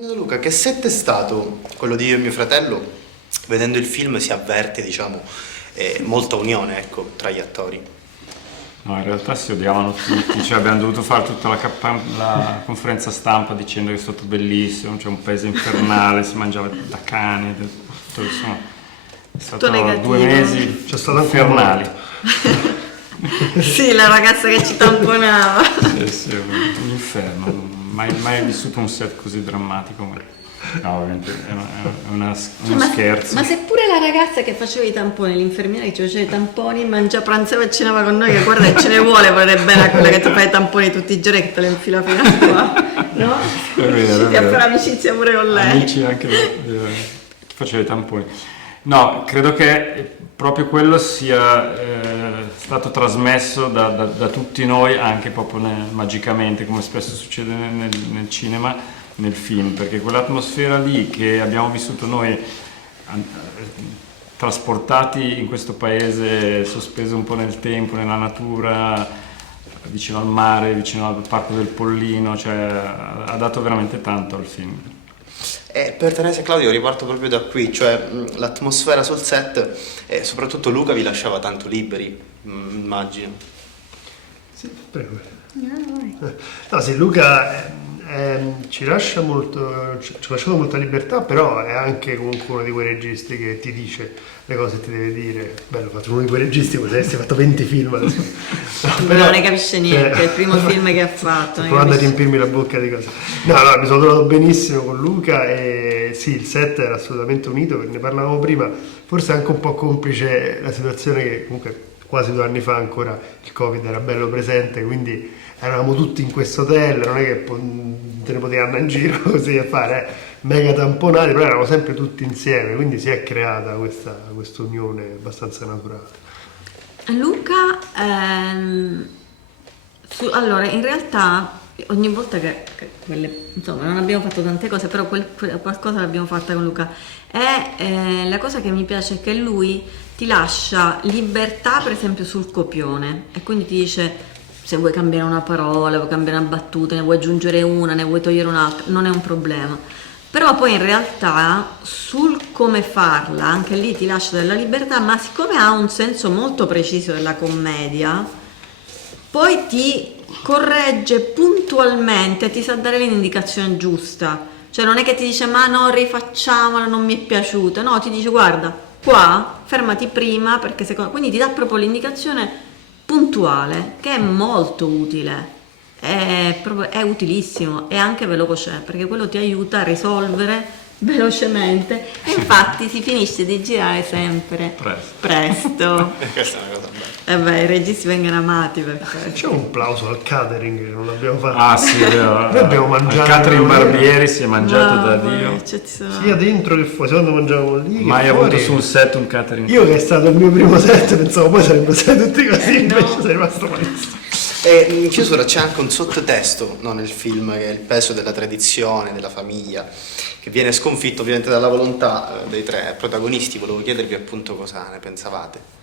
Luca, che set è stato quello di Io e mio fratello? Vedendo il film si avverte, diciamo, molta unione, ecco, tra gli attori. No, in realtà si odiavano tutti, cioè abbiamo dovuto fare tutta la conferenza stampa dicendo che è stato bellissimo, c'è un paese infernale, si mangiava da cani, tutto, insomma, è stato negativo. 2 mesi C'è stato anche infernali. Sì, la ragazza che ci tamponava. Sì, un inferno, mai vissuto un set così drammatico. No, ovviamente è uno scherzo. Ma seppure la ragazza che faceva i tamponi, l'infermiera che ci faceva i tamponi, pranzava e cenava con noi, che guarda che ce ne vuole, vorrebbe bene a quella che ti fa i tamponi tutti i giorni, che te le infila fino a qua, no? È vero, Ti a fare amicizia pure con lei. Amici anche che faceva i tamponi. No, credo che proprio quello sia stato trasmesso da tutti noi, anche proprio magicamente, come spesso succede nel cinema, nel film, perché quell'atmosfera lì che abbiamo vissuto noi, trasportati in questo paese, sospeso un po' nel tempo, nella natura, vicino al mare, vicino al Parco del Pollino, cioè ha dato veramente tanto al film. Per Teresa e Claudio riparto proprio da qui, cioè l'atmosfera sul set e soprattutto Luca vi lasciava tanto liberi, immagino. Sì, prego. No, sì, Luca ci lascia molto, ci ha lasciato molta libertà, però è anche comunque uno di quei registi che ti dice le cose che ti deve dire. Bello, ho fatto uno di quei registi, potresti aver fatto 20 film adesso. No, però, non ne capisce niente, è il primo film che ha fatto. Sto provando a riempirmi la bocca di cose. No, mi sono trovato benissimo con Luca e sì, il set era assolutamente unito, ne parlavamo prima, forse anche un po' complice la situazione che comunque quasi 2 anni fa ancora il Covid era bello presente, quindi eravamo tutti in questo hotel, non è che te ne potevi andare in giro così a fare mega tamponati, però eravamo sempre tutti insieme, quindi si è creata questa unione abbastanza naturale. Luca, allora in realtà ogni volta che quelle, insomma, non abbiamo fatto tante cose, però qualcosa l'abbiamo fatta con Luca, e la cosa che mi piace è che lui ti lascia libertà, per esempio sul copione, e quindi ti dice: se vuoi cambiare una parola, vuoi cambiare una battuta, ne vuoi aggiungere una, ne vuoi togliere un'altra, non è un problema. Però poi in realtà sul come farla, anche lì ti lascia della libertà, ma siccome ha un senso molto preciso della commedia, poi ti corregge puntualmente, ti sa dare l'indicazione giusta. Cioè non è che ti dice: ma no, rifacciamola, non mi è piaciuta. No, ti dice: guarda, qua fermati prima, perché quindi ti dà proprio l'indicazione puntuale, che è molto utile, è utilissimo, è anche veloce, perché quello ti aiuta a risolvere velocemente, e infatti si finisce di girare sempre presto. Questa è una cosa bella. E beh, i registi vengono amati perché... C'è un plauso al catering che non abbiamo fatto. Ah sì, noi abbiamo mangiato. Catherine Barbieri si è mangiato da Dio. Sia dentro che fuori, quando mangiavamo lì. Mai avuto su un set un catering. Io che è stato il mio primo set pensavo poi sarebbero stati tutti così, invece sei rimasto malissimo. E in chiusura c'è anche un sottotesto, no, nel film, che è il peso della tradizione, della famiglia, che viene sconfitto ovviamente dalla volontà dei 3 protagonisti. Volevo chiedervi appunto cosa ne pensavate.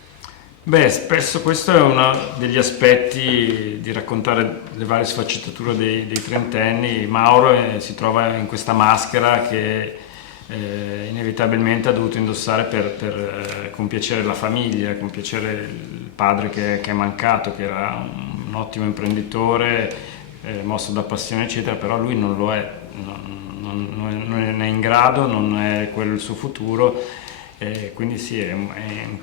Beh, spesso questo è uno degli aspetti di raccontare le varie sfaccettature dei trentenni. Mauro si trova in questa maschera che inevitabilmente ha dovuto indossare per compiacere la famiglia, compiacere il padre che è mancato, che era un ottimo imprenditore, mosso da passione eccetera, però lui non lo è, non è in grado, non è quello il suo futuro, quindi sì, è in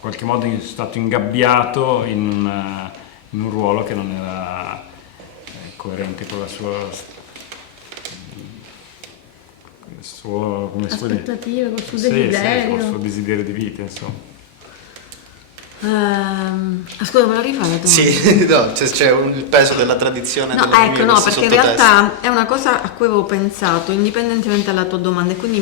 qualche modo è stato ingabbiato in un ruolo che non era coerente con la come aspettative, col suo desiderio. Col suo desiderio di vita, insomma. Ascolta, me la rifai la domanda? Sì, no, c'è il peso della tradizione. No, della ecco, no, perché in realtà è una cosa a cui avevo pensato, indipendentemente dalla tua domanda, e quindi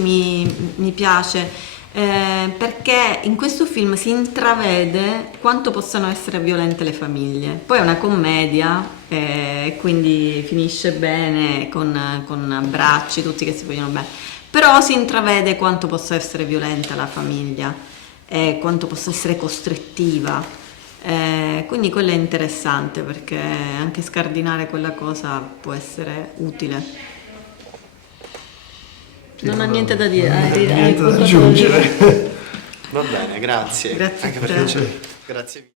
mi piace. Perché in questo film si intravede quanto possano essere violente le famiglie. Poi è una commedia, quindi finisce bene con abbracci, tutti che si vogliono bene, però si intravede quanto possa essere violenta la famiglia e quanto possa essere costrittiva, quindi quello è interessante, perché anche scardinare quella cosa può essere utile. Non ho niente da dire. Niente da aggiungere. Va bene, grazie. Grazie Anche a per te. te. Grazie.